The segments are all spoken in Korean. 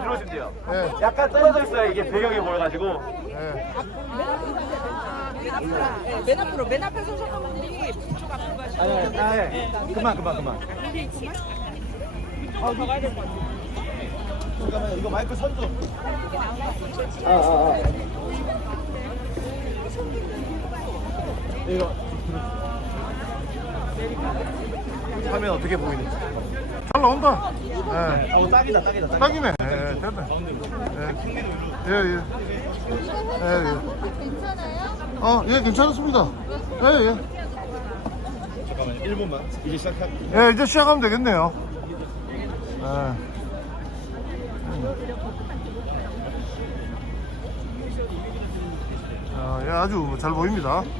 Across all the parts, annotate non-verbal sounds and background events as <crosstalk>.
들어오시면 돼요. 예. 약간 떨어져 있어야 이게 배경이 보여가지고. 예. 네, 맨 앞으로 맨 앞에 서셨던 분들이 쪽 앞으로 가시고 아니, 아니, 아니. 그만, 그만, 그만. 잠깐만, 이거 마이크 선 좀. 아, 아, 아. 이거. 화면 어떻게 보이는지. 잘 나온다. 예. 어, 딱이다, 딱이다, 딱이다. 딱이네. 예, 됐다. 예. 예, 예. 예, 예. 괜찮아요? 어, 예, 괜찮습니다. 예, 예. 잠깐만요, 1분만. 이제 시작할게요. 예, 이제 시작하면 되겠네요. 예. 아, 예, 아주 잘 보입니다. 예.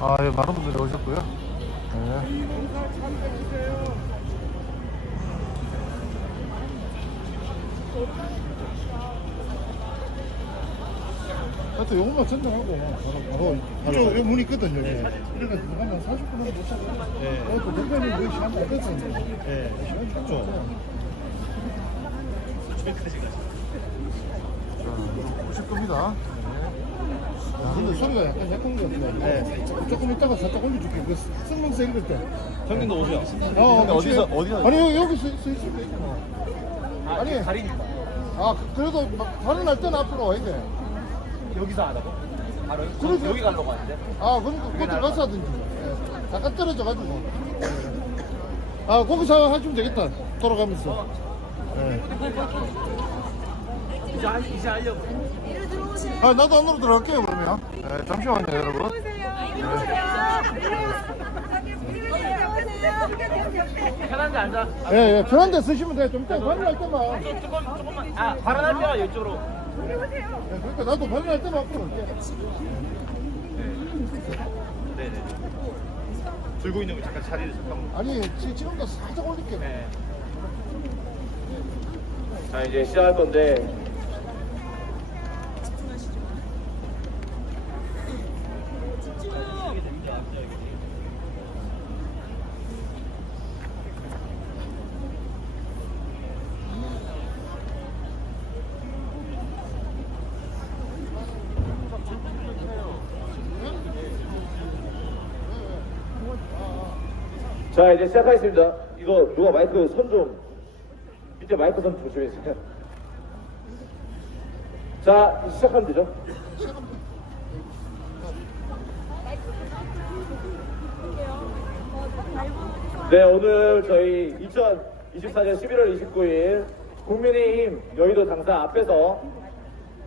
아, 예, 많은 분들이 오셨고요. 예. 하여튼 요것만 선정하고 바로 바로 바로 여기 문이 있거든요. 여기. 그러니까 한 40분 정도 못 차고. 네. 어, 또 대표님 여기 시간 다 됐었는데. 네. 시간 찼죠. 오실 겁니다. 아, 근데 소리가 약간 약한 것 같아요. 네. 조금 이따가 살짝 올려줄게. 그 설명서 읽을 때. 형님도 오세요. 어, 형님 어디서, 어디서? 아니, 여기, 여기 서, 서 있으면 되잖아. 아니, 가리니까. 아, 그- 그래도 막 다른 날 때는 앞으로 와야 돼. 여기서 안 하고? 바로 그러죠. 여기 가려고 하는데? 아, 그럼 그거 들어가서 하든지. 예. 잠깐 떨어져가지고. 아, 거기서 해주면 되겠다. 돌아가면서. 예. 이제, 하- 이제 하려고. 이리 들어오세요. 아, 나도 안으로 들어갈게요, 그러면. 예, 잠시만요, 여러분. 이리 오세요. 편한 데 앉아. 예, 예. 편한 데 쓰시면 돼. 좀 이따 발언할 때만. 예, 조금, 조금만. 아, 발언할 때만 이쪽으로. 그러니까 나도 발언할 때만 앞으로 올게. 네 네. 들고 있는 거 잠깐 자리를 잠깐만. 아니, 지- 지금도 살짝 올릴게. 네. 자, 이제 시작할 건데. 이제 시작하겠습니다. 이거 누가 마이크 선 좀 밑에 마이크 선 조심해 주세요. <laughs> 자 시작하면 되죠? 네 오늘 저희 2024년 11월 29일 국민의힘 여의도 당사 앞에서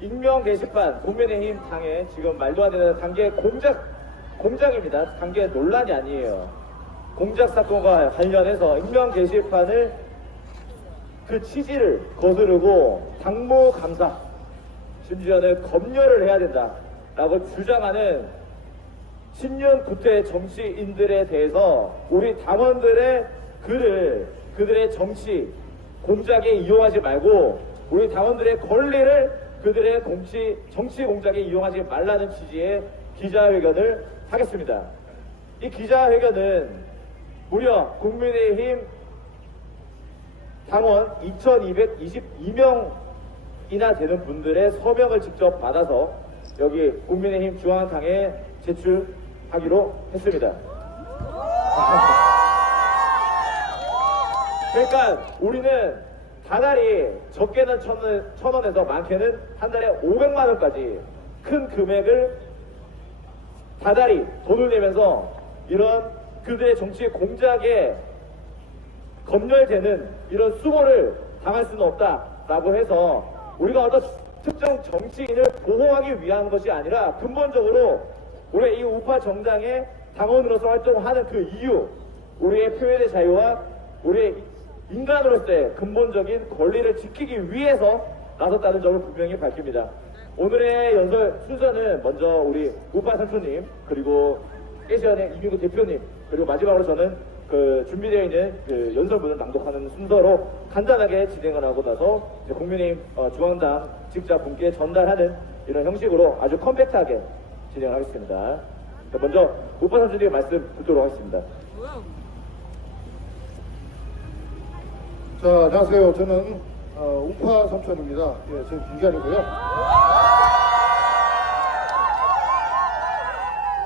익명 게시판 국민의힘 당에 지금 말도 안 되는 단계 공작 공작입니다. 단계 논란이 아니에요. 공작 사건과 관련해서 익명 게시판을 그 취지를 거스르고 당무 감사 심지어는 검열을 해야 된다라고 주장하는 신년 구태 정치인들에 대해서 우리 당원들의 글을 그들의 정치 공작에 이용하지 말고 우리 당원들의 권리를 그들의 정치 정치 공작에 이용하지 말라는 취지의 기자회견을 하겠습니다. 이 기자회견은 무려 국민의힘 당원 2,222명이나 되는 분들의 서명을 직접 받아서 여기 국민의힘 중앙당에 제출하기로 했습니다. 그러니까 우리는 다달이 적게는 천, 원, 천 원에서 많게는 한 달에 500만 원까지 큰 금액을 다달이 돈을 내면서 이런 그들의 정치 공작에 검열되는 이런 수모를 당할 수는 없다라고 해서 우리가 어떤 특정 정치인을 보호하기 위한 것이 아니라 근본적으로 우리 이 우파 정당의 당원으로서 활동하는 그 이유, 우리의 표현의 자유와 우리의 인간으로서의 근본적인 권리를 지키기 위해서 나섰다는 점을 분명히 밝힙니다. 오늘의 연설 순서는 먼저 우리 우파 선수님 그리고 깨시연의 이민구 대표님 그리고 마지막으로 저는 그 준비되어 있는 그 연설문을 낭독하는 순서로 간단하게 진행을 하고 나서 이제 국민의힘 어, 중앙당 직자 분께 전달하는 이런 형식으로 아주 컴팩트하게 진행을 하겠습니다. 자, 먼저 우파 선수님 말씀 듣도록 하겠습니다. 자, 안녕하세요. 저는 어, 우파 삼촌입니다. 예, 저는 김기환이고요.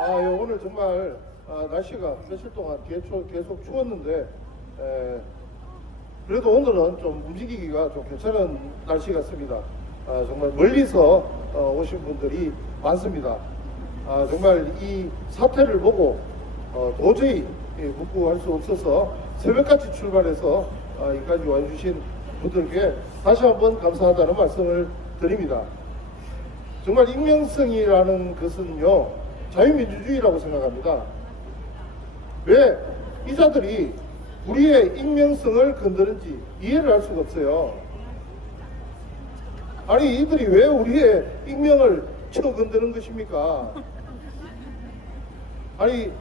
아, 예, 오늘 정말 아, 날씨가 며칠 동안 계속, 계속 추웠는데 에, 그래도 오늘은 좀 움직이기가 좀 괜찮은 날씨 같습니다. 아, 정말 멀리서 어, 오신 분들이 많습니다. 아, 정말 이 사태를 보고 어, 도저히 예, 묵고 할 수 없어서 새벽같이 출발해서 아, 여기까지 와주신 분들께 다시 한번 감사하다는 말씀을 드립니다. 정말 익명성이라는 것은요 자유민주주의라고 생각합니다. 왜 이자들이 우리의 익명성을 건드는지 이해를 할 수가 없어요. 아니 이들이 왜 우리의 익명을 쳐 건드는 것입니까? 아니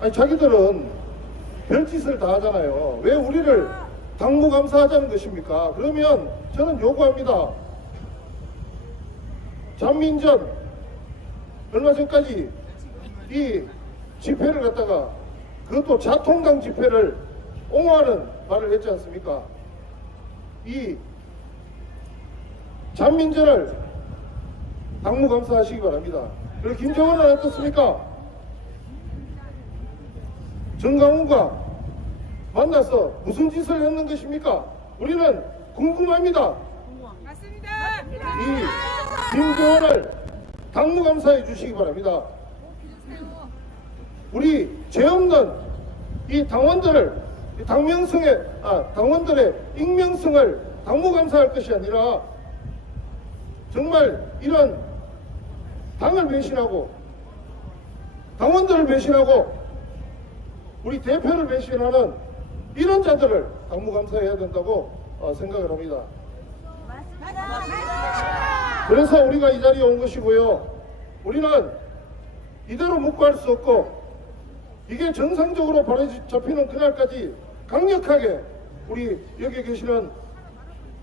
아니 자기들은 별짓을 다 하잖아요. 왜 우리를 당무 감사하자는 것입니까? 그러면 저는 요구합니다. 잔민전 얼마 전까지 이 집회를 갖다가 그것도 자통당 집회를 옹호하는 말을 했지 않습니까? 이 잔민전을 당무 감사하시기 바랍니다. 그리고 김정은은 어떻습니까? 정강훈과 만나서 무슨 짓을 했는 것입니까? 우리는 궁금합니다. 맞습니다. 이 김정은을 당무 감사해 주시기 바랍니다. 우리 죄 없는 이 당원들을 이 당명성의 아 당원들의 익명성을 당무 감사할 것이 아니라 정말 이런 당을 배신하고 당원들을 배신하고 우리 대표를 배신하는 이런 자들을 당무 감사해야 된다고 어, 생각을 합니다. 그래서 우리가 이 자리에 온 것이고요. 우리는 이대로 묵고 할 수 없고 이게 정상적으로 바로 잡히는 그날까지 강력하게 우리 여기 계시는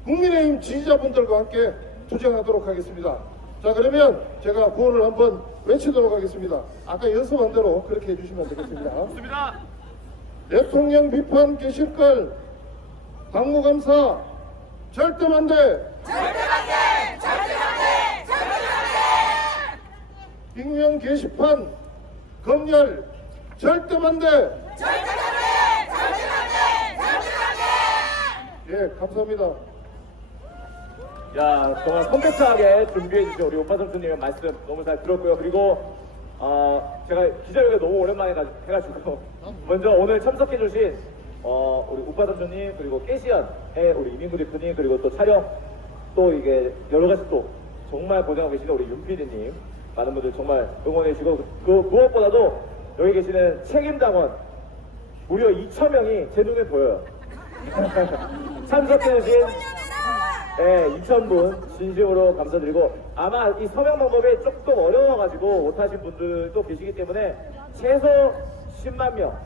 국민의힘 지지자분들과 함께 투쟁하도록 하겠습니다. 자 그러면 제가 구호를 한번 외치도록 하겠습니다. 아까 연습한 대로 그렇게 해주시면 되겠습니다. 좋습니다. 대통령 비판 게시글 당무감사 절대 반대 익명 게시판 검열 절대 반대! 예 감사합니다. 야, 정말 컴팩트하게 준비해 주신 우리 오빠 선수님의 말씀 너무 잘 들었고요. 그리고, 어, 제가 기자회견 너무 오랜만에 가- 해가지고, <laughs> 먼저 오늘 참석해 주신, 어, 우리 오빠 선수님, 그리고 깨시연의 우리 이민구 대표님, 그리고 또 촬영, 또 이게 여러 가지 또 정말 고생하고 계시는 우리 윤 PD님, 많은 분들 정말 응원해 주시고, 그 무엇보다도 여기 계시는 책임당원, 무려 2,000명이 제 눈에 보여요. <laughs> 참석해주신 네, 2,000분 진심으로 감사드리고 아마 이 서명 방법이 조금 어려워가지고 못하신 분들도 계시기 때문에 최소 10만 명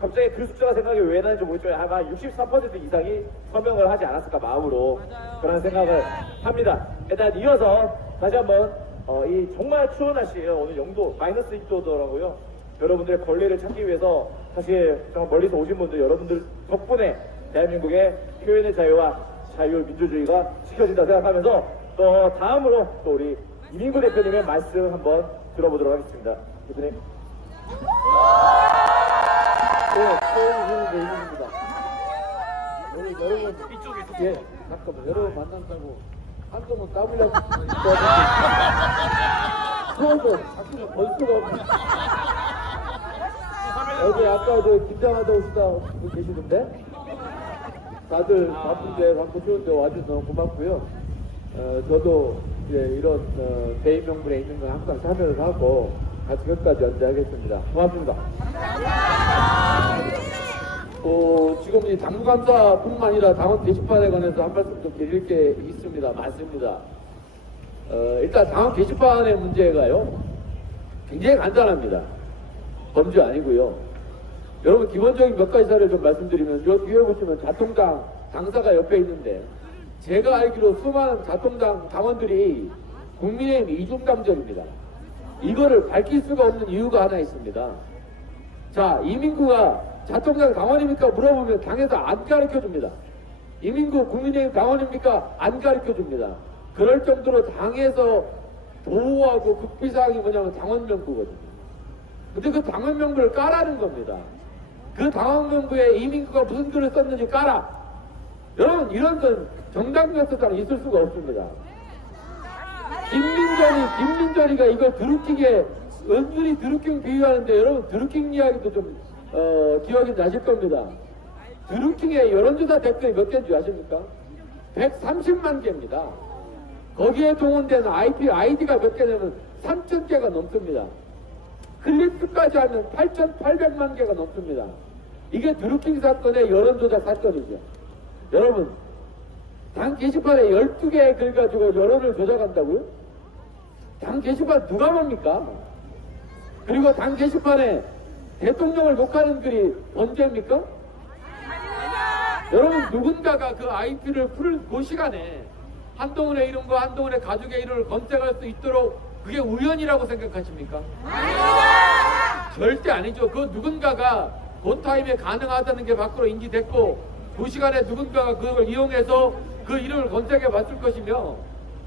갑자기 그 숫자가 생각이 왜 나는지 모르겠지만 아마 63% 이상이 서명을 하지 않았을까 마음으로 그런 생각을 합니다. 일단 이어서 다시 한번 어, 이 정말 추운 날씨에 오늘 영도 마이너스 2도더라고요. 여러분들의 권리를 찾기 위해서 사실 정말 멀리서 오신 분들 여러분들 덕분에 대한민국의 표현의 자유와 자유 민주주의가 지켜진다 생각하면서 또 다음으로 또 우리 이민구 대표님의 말씀 한번 들어보도록 하겠습니다. 대표님. 네, 최영훈 대입니다. 오늘 여러분 예, 잠깐만 여러분 만난다고 한동안 따블려 처음에 수가 없네. 여기 아까 저 긴장하다 오시다 분 계시는데 다들 바쁜데 바쁘 추운데 와주셔서 너무 고맙고요. 어, 저도 이제 이런 어, 대인 명분에 있는 건 항상 참여를 하고 같이 끝까지 연재하겠습니다. 고맙습니다. 어, 지금 이 당무감사뿐만 아니라 당원 게시판에 관해서 한 말씀 좀 드릴 게 있습니다. 많습니다. 어, 일단 당원 게시판의 문제가요. 굉장히 간단합니다. 범죄 아니고요. 여러분 기본적인 몇 가지 사례를 좀 말씀드리면 요 뒤에 보시면 자통당 당사가 옆에 있는데 제가 알기로 수많은 자통당 당원들이 국민의힘 이중감정입니다. 이거를 밝힐 수가 없는 이유가 하나 있습니다. 자, 이민구가 자통당 당원입니까? 물어보면 당에서 안 가르쳐 줍니다. 이민구 국민의힘 당원입니까? 안 가르쳐 줍니다. 그럴 정도로 당에서 보호하고 극비사항이 뭐냐면 당원 명부거든요. 근데 그 당원 명부를 까라는 겁니다. 그 당원 명부에 이민구가 무슨 글을 썼는지 까라. 여러분 이런 건 정당에서당 있을 수가 없습니다. 김민전이 김민전이가 이걸 드루킹에 은근히 드루킹 비유하는데 여러분 드루킹 이야기도 좀 어, 기억이 나실 겁니다. 드루킹의 여론조사 댓글이 몇 개인지 아십니까? 130만 개입니다. 거기에 동원된 IP 아이디가 몇 개냐면 3천 개가 넘습니다. 클릭수까지 하면 8,800만 개가 넘습니다. 이게 드루킹 사건의 여론조사 사건이죠. 여러분, 당 게시판에 12개의 글 가지고 여론을 조작한다고요? 당 게시판 누가 봅니까? 그리고 당 게시판에 대통령을 욕하는 글이 언제입니까? 여러분 누군가가 그 IP를 풀그 시간에 한동훈의 이름과 한동훈의 가족의 이름을 검색할 수 있도록 그게 우연이라고 생각하십니까? 절대 아니죠. 그 누군가가 본타임에 가능하다는 게 밖으로 인지됐고 그 시간에 누군가가 그걸 이용해서 그 이름을 검색해 봤을 것이며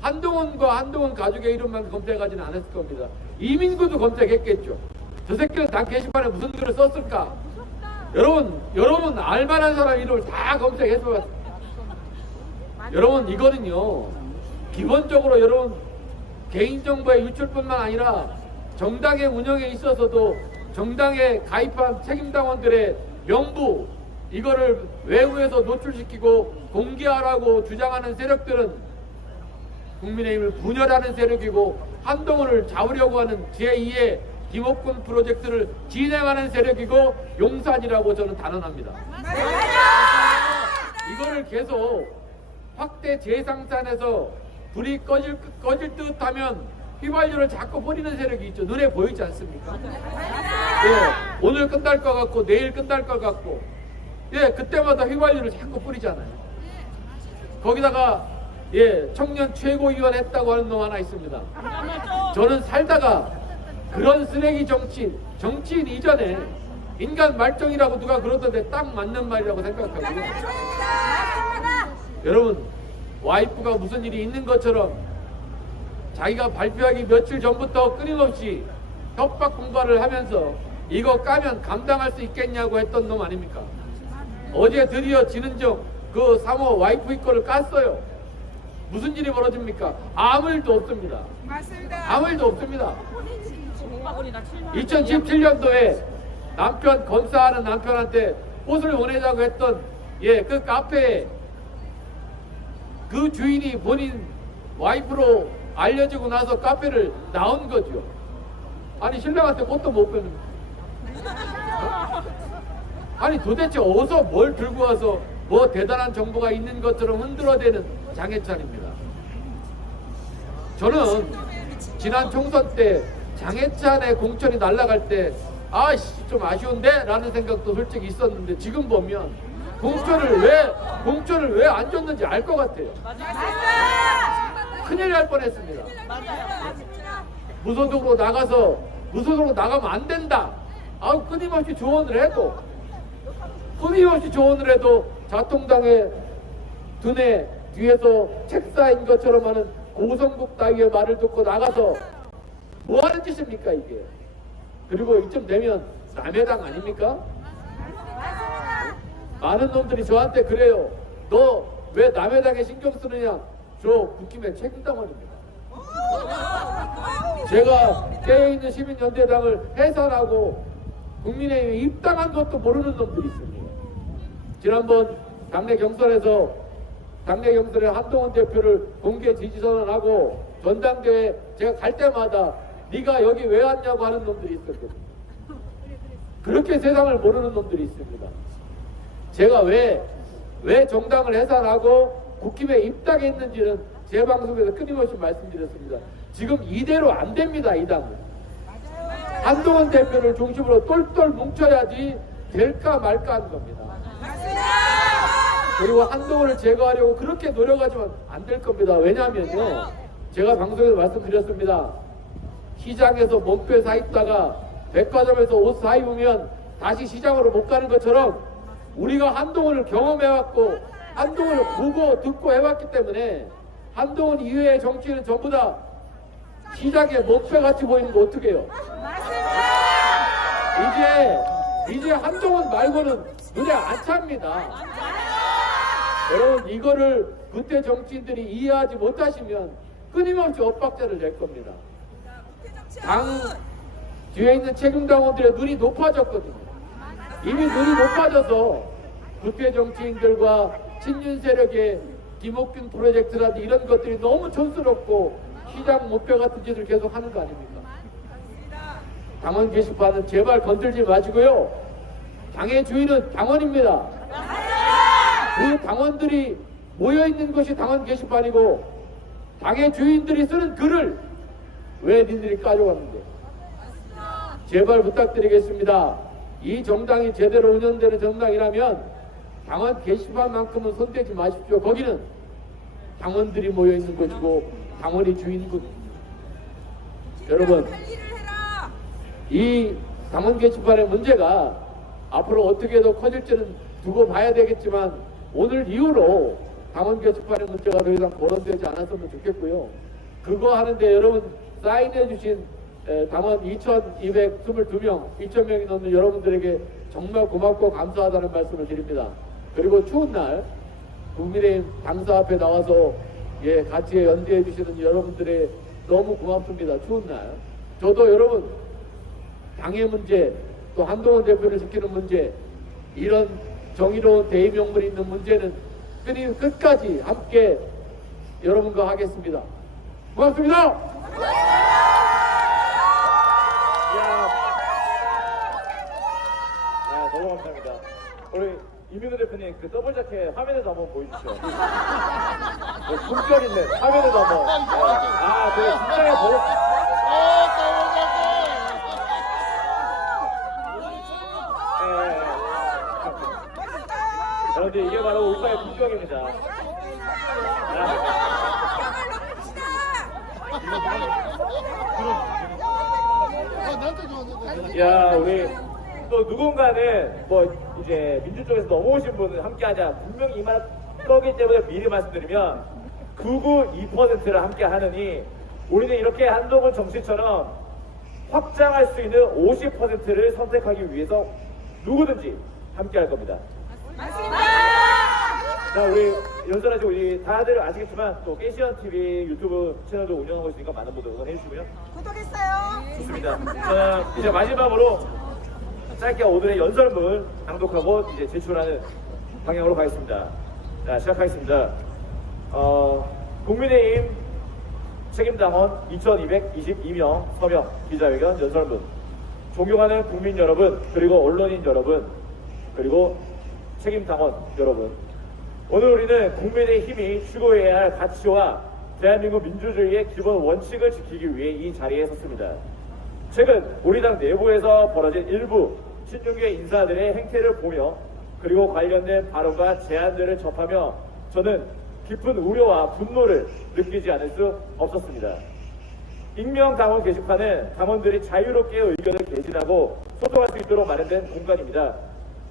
한동훈과 한동훈 가족의 이름만 검색하지는 않았을 겁니다. 이민구도 검색했겠죠. 저 새끼는 당 게시판에 무슨 글을 썼을까? 여러분, 여러분 알만한 사람 이름을 다 검색해서. 여러분 이거는요 기본적으로 여러분 개인정보의 유출뿐만 아니라 정당의 운영에 있어서도 정당에 가입한 책임당원들의 명부 이거를 외부에서 노출시키고 공개하라고 주장하는 세력들은 국민의힘을 분열하는 세력이고 한동훈을 잡으려고 하는 제2의 김옥군 프로젝트를 진행하는 세력이고 용산이라고 저는 단언합니다. 이거를 계속 확대 재상산해서 불이 꺼질, 꺼질 듯 하면 휘발유를 자꾸 뿌리는 세력이 있죠. 눈에 보이지 않습니까? 예, 오늘 끝날 것 같고 내일 끝날 것 같고 예, 그때마다 휘발유를 자꾸 뿌리잖아요. 거기다가 예, 청년 최고위원 했다고 하는 놈 하나 있습니다. 저는 살다가 그런 쓰레기 정치인, 정치인 이전에 인간 말정이라고 누가 그러던데 딱 맞는 말이라고 생각하고요. 여러분 와이프가 무슨 일이 있는 것처럼 자기가 발표하기 며칠 전부터 끊임없이 협박 공발을 하면서 이거 까면 감당할 수 있겠냐고 했던 놈 아닙니까? 어제 드디어 지는정 그 3호 와이프 거를 깠어요. 무슨 일이 벌어집니까? 아무 일도 없습니다. 맞습니다. 아무 일도 없습니다. 2017년도에 남편 검사하는 남편한테 옷을 보내자고 했던 예 그 카페에 그 주인이 본인 와이프로 알려지고 나서 카페를 나온 거죠. 아니 신랑한테 옷도 못 빼는. 어? <laughs> 아니 도대체 어디서 뭘 들고 와서 뭐 대단한 정보가 있는 것처럼 흔들어대는 장해찬입니다. 저는 지난 총선 때 장해찬의 공천이 날아갈 때 아씨 좀 아쉬운데 라는 생각도 솔직히 있었는데 지금 보면 공천을 왜 공천을 왜 안 줬는지 알 것 같아요. 큰일 날 뻔했습니다. 무소속으로 나가서 무소속으로 나가면 안 된다. 아우 끊임없이 조언을 해도 끊임없이 조언을 해도 자통당의 두뇌 뒤에서 책 쌓인 것처럼 하는 고성국 따위의 말을 듣고 나가서 뭐 하는 짓입니까 이게? 그리고 이쯤 되면 남의 당 아닙니까? 많은 놈들이 저한테 그래요. 너 왜 남의 당에 신경 쓰느냐? 저 국힘의 책임당원입니다. 제가 깨어있는 시민연대당을 해산하고 국민의힘에 입당한 것도 모르는 놈들이 있습니다. 지난번 당내 경선에서 당내 경선에 한동훈 대표를 공개 지지 선언하고 전당대회 제가 갈 때마다 네가 여기 왜 왔냐고 하는 놈들이 있었거든요. 그렇게 세상을 모르는 놈들이 있습니다. 제가 왜, 왜 정당을 해산하고 국힘에 입당했는지는 제 방송에서 끊임없이 말씀드렸습니다. 지금 이대로 안 됩니다, 이 당은. 한동훈 대표를 중심으로 똘똘 뭉쳐야지 될까 말까 하는 겁니다. 그리고 한동훈을 제거하려고 그렇게 노력하지만 안 될 겁니다. 왜냐하면요. 제가 방송에서 말씀드렸습니다. 시장에서 몸빼 사 입다가 백화점에서 옷 사 입으면 다시 시장으로 못 가는 것처럼 우리가 한동훈을 경험해왔고 한동훈을 보고 듣고 해왔기 때문에 한동훈 이외의 정치인은 전부 다 시장의 목표 같이 보이는 거 어떻게 해요? 이제 이제 한동훈 말고는 눈에 안 찹니다. 여러분 이거를 그때 정치인들이 이해하지 못하시면 끊임없이 엇박자를 낼 겁니다. 당 뒤에 있는 책임당원들의 눈이 높아졌거든요. 이미 눈이 높아져서 국회 정치인들과 친윤 세력의 김옥균 프로젝트라든지 이런 것들이 너무 촌스럽고 시장 목표 같은 짓을 계속 하는 거 아닙니까? 당원 게시판은 제발 건들지 마시고요. 당의 주인은 당원입니다. 그 당원들이 모여 있는 것이 당원 게시판이고 당의 주인들이 쓰는 글을 왜 니들이 가져왔는데? 제발 부탁드리겠습니다. 이 정당이 제대로 운영되는 정당이라면 당원 게시판만큼은 손대지 마십시오. 거기는 당원들이 모여 있는 곳이고 당원이 주인군. 여러분. 이 당원 게시판의 문제가 앞으로 어떻게 더 커질지는 두고 봐야 되겠지만 오늘 이후로 당원 게시판의 문제가 더 이상 거론되지 않았으면 좋겠고요. 그거 하는데 여러분 사인해 주신 에, 당원 2,222명, 2,000명이 넘는 여러분들에게 정말 고맙고 감사하다는 말씀을 드립니다. 그리고 추운 날 국민의힘 당사 앞에 나와서 예, 같이 연대해 주시는 여러분들의 너무 고맙습니다. 추운 날. 저도 여러분 당의 문제, 또 한동훈 대표를 지키는 문제, 이런 정의로운 대의명분이 있는 문제는 끝까지 함께 여러분과 하겠습니다. 고맙습니다. 야, 야, 너무 감사합니다. 우리 이민호 대표님 그 더블 자켓 화면에도 한번 보여주시죠. 뭐 품격 있는 화면에도 한번. 네. 아, 되게 예, 예. 여러분들 이게 바로 품격입니다. 야, 야, 우리 또 누군가는 뭐 이제 민주 쪽에서 넘어오신 분은 함께하자 분명히 이말 거기 때문에 미리 말씀드리면 992%를 함께 하느니 우리는 이렇게 한동훈 정치처럼 확장할 수 있는 50%를 선택하기 위해서 누구든지 함께 할 겁니다. 자, 우리 연설하시고 우리 다들 아시겠지만 또 깨시언 TV 유튜브 채널도 운영하고 있으니까 많은 분들 응원해 주시고요. 구독했어요. 좋습니다. 자, 이제 마지막으로 짧게 오늘의 연설문 낭독하고 이제 제출하는 방향으로 가겠습니다. 자, 시작하겠습니다. 어, 국민의힘 책임당원 2222명 서명 기자회견 연설문. 존경하는 국민 여러분, 그리고 언론인 여러분, 그리고 책임당원 여러분. 오늘 우리는 국민의 힘이 추구해야 할 가치와 대한민국 민주주의의 기본 원칙을 지키기 위해 이 자리에 섰습니다. 최근 우리 당 내부에서 벌어진 일부 신중계 인사들의 행태를 보며 그리고 관련된 발언과 제안들을 접하며 저는 깊은 우려와 분노를 느끼지 않을 수 없었습니다. 익명 당원 게시판은 당원들이 자유롭게 의견을 개진하고 소통할 수 있도록 마련된 공간입니다.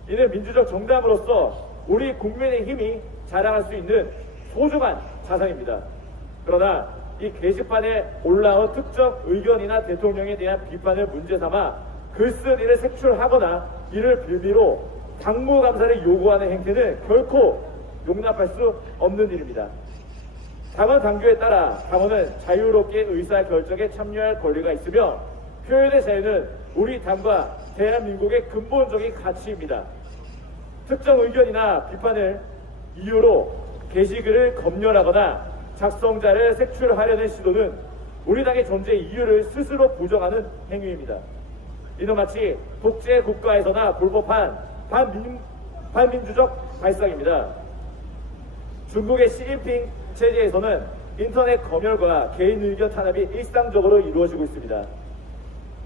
이는 민주적 정당으로서 우리 국민의 힘이 자랑할 수 있는 소중한 자산입니다. 그러나 이 게시판에 올라온 특정 의견이나 대통령에 대한 비판을 문제 삼아 글쓴이를 색출하거나 이를 빌미로 당무 감사를 요구하는 행태는 결코 용납할 수 없는 일입니다. 당원 당규에 따라 당원은 자유롭게 의사 결정에 참여할 권리가 있으며 표현의 자유는 우리 당과 대한민국의 근본적인 가치입니다. 특정 의견이나 비판을 이유로 게시글을 검열하거나 작성자를 색출하려는 시도는 우리 당의 존재 이유를 스스로 부정하는 행위입니다. 이는 마치 독재 국가에서나 불법한 반민, 반민주적 발상입니다. 중국의 시진핑 체제에서는 인터넷 검열과 개인 의견 탄압이 일상적으로 이루어지고 있습니다.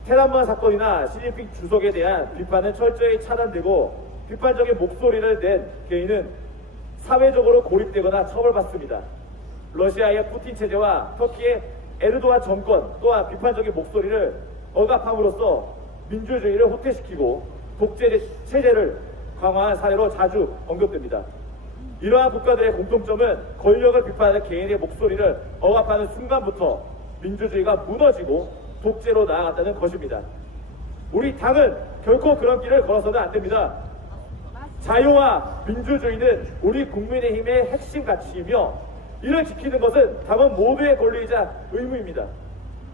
테란만 사건이나 시진핑 주석에 대한 비판은 철저히 차단되고 비판적인 목소리를 낸 개인은 사회적으로 고립되거나 처벌받습니다. 러시아의 푸틴 체제와 터키의 에르도안 정권 또한 비판적인 목소리를 억압함으로써 민주주의를 후퇴시키고 독재 체제를 강화한 사례로 자주 언급됩니다. 이러한 국가들의 공통점은 권력을 비판하는 개인의 목소리를 억압하는 순간부터 민주주의가 무너지고 독재로 나아갔다는 것입니다. 우리 당은 결코 그런 길을 걸어서는 안 됩니다. 자유와 민주주의는 우리 국민의힘의 핵심 가치이며 이를 지키는 것은 당원 모두의 권리이자 의무입니다.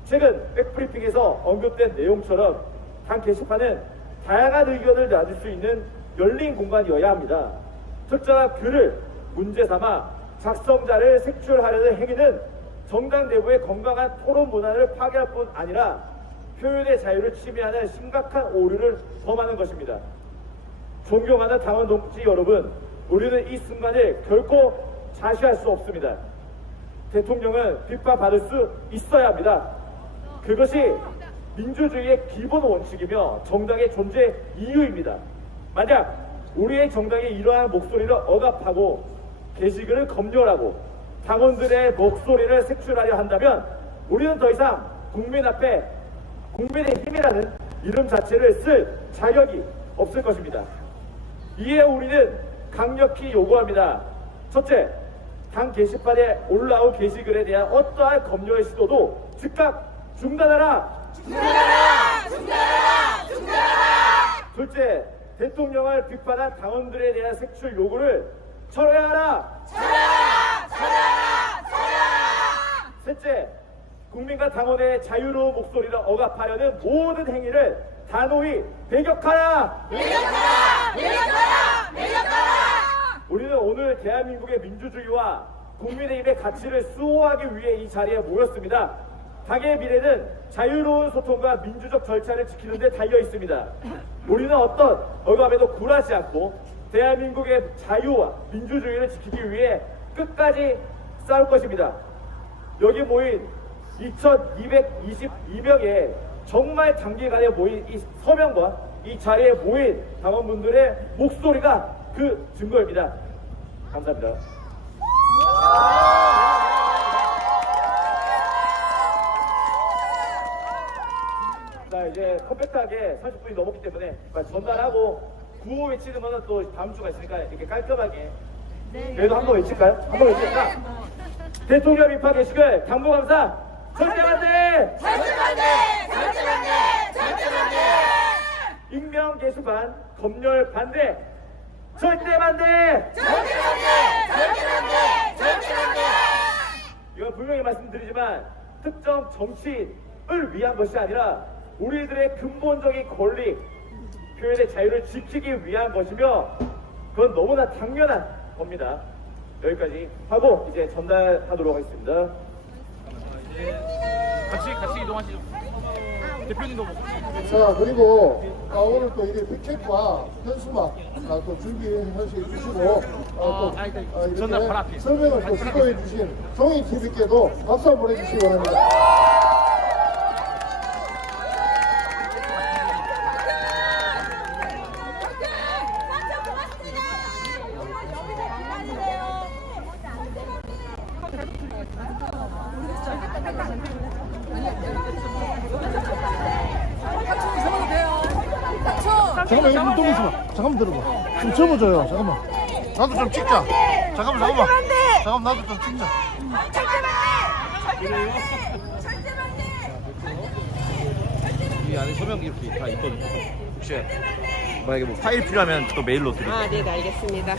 최근 백브리핑에서 언급된 내용처럼 당 게시판은 다양한 의견을 놔줄 수 있는 열린 공간이어야 합니다. 특정한 글을 문제 삼아 작성자를 색출하려는 행위는 정당 내부의 건강한 토론 문화를 파괴할 뿐 아니라 표현의 자유를 침해하는 심각한 오류를 범하는 것입니다. 존경하는 당원 동지 여러분, 우리는 이 순간을 결코 자시할 수 없습니다. 대통령은 비판받을 수 있어야 합니다. 그것이 민주주의의 기본 원칙이며 정당의 존재 이유입니다. 만약 우리의 정당이 이러한 목소리를 억압하고 게시글을 검열하고 당원들의 목소리를 색출하려 한다면 우리는 더 이상 국민 앞에 국민의 힘이라는 이름 자체를 쓸 자격이 없을 것입니다. 이에 우리는 강력히 요구합니다. 첫째, 당 게시판에 올라온 게시글에 대한 어떠한 검열의 시도도 즉각 중단하라! 중단하라! 중단하라! 중단하라! 둘째, 대통령을 비판한 당원들에 대한 색출 요구를 철회하라! 철회하라! 철회하라! 철회하라! 셋째, 국민과 당원의 자유로운 목소리를 억압하려는 모든 행위를 단호히 배격하라! 우리는 오늘 대한민국의 민주주의와 국민의힘의 가치를 수호하기 위해 이 자리에 모였습니다. 당의 미래는 자유로운 소통과 민주적 절차를 지키는 데 달려 있습니다. 우리는 어떤 억압에도 굴하지 않고 대한민국의 자유와 민주주의를 지키기 위해 끝까지 싸울 것입니다. 여기 모인 2222명의 정말 단기간에 모인 이 서명과 이 자리에 모인 당원분들의 목소리가 그 증거입니다. 감사합니다. 자 이제 컴팩트하게 30분이 넘었기 때문에 전달하고 구호 외치는 거는 또 다음 주가 있으니까 이렇게 깔끔하게 그래도 한 번 외칠까요? 한 번 외칠까? 대통령 입학 게시글 당부 감사 절대 반대! 절대 반대! 절대 반대! 절대 반대! 익명 게시판 검열 반대! 절대 반대! 절대 반대! 절대 반대! 절대 반대! 이건 분명히 말씀드리지만 특정 정치인을 위한 것이 아니라 우리들의 근본적인 권리, 표현의 자유를 지키기 위한 것이며 그건 너무나 당연한 겁니다. 여기까지 하고 이제 전달하도록 하겠습니다. 같이 같이 이동하시죠. 대표님도 뭐. 자 그리고 아, 오늘 또 이게 피켓과 현수막 아, 또 준비해 주시고 아, 또 아, 아, 바로 이렇게 앞에. 설명을 또 시도해 주신 종이 TV께도 박수 한번 해주시기 바랍니다. 잠깐만 여기 좀 있어봐. 잠깐만. 좀 접어줘요. 잠깐만. 나도 좀 찍자. 잠깐만 잠깐만. 잠깐만 나도 좀 찍자. 이 안에 서명 이렇게 다 있거든요. 혹시 만약에 뭐 파일 필요하면 또 메일로 드릴게요. 아, 네, 알겠습니다.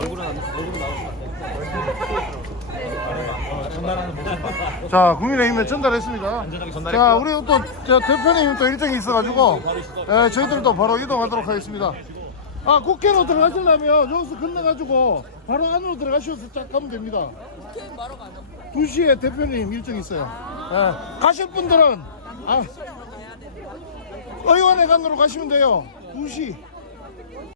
얼굴은 안, 얼굴은 나오시면 안 돼요. 전달하는 분. 자, 국민의힘에 전달했습니다. 자. 우리 또 저 대표님 또 일정이 있어가지고 예, 저희들도 바로 이동하도록 하겠습니다. 아, 국회로 들어가시려면 여기서 건너가지고 바로 안으로 들어가셔서 쫙 가면 됩니다. 2시에 대표님 일정이 있어요. 예, 가실 분들은 아, 의원회관으로 가시면 돼요. 2시.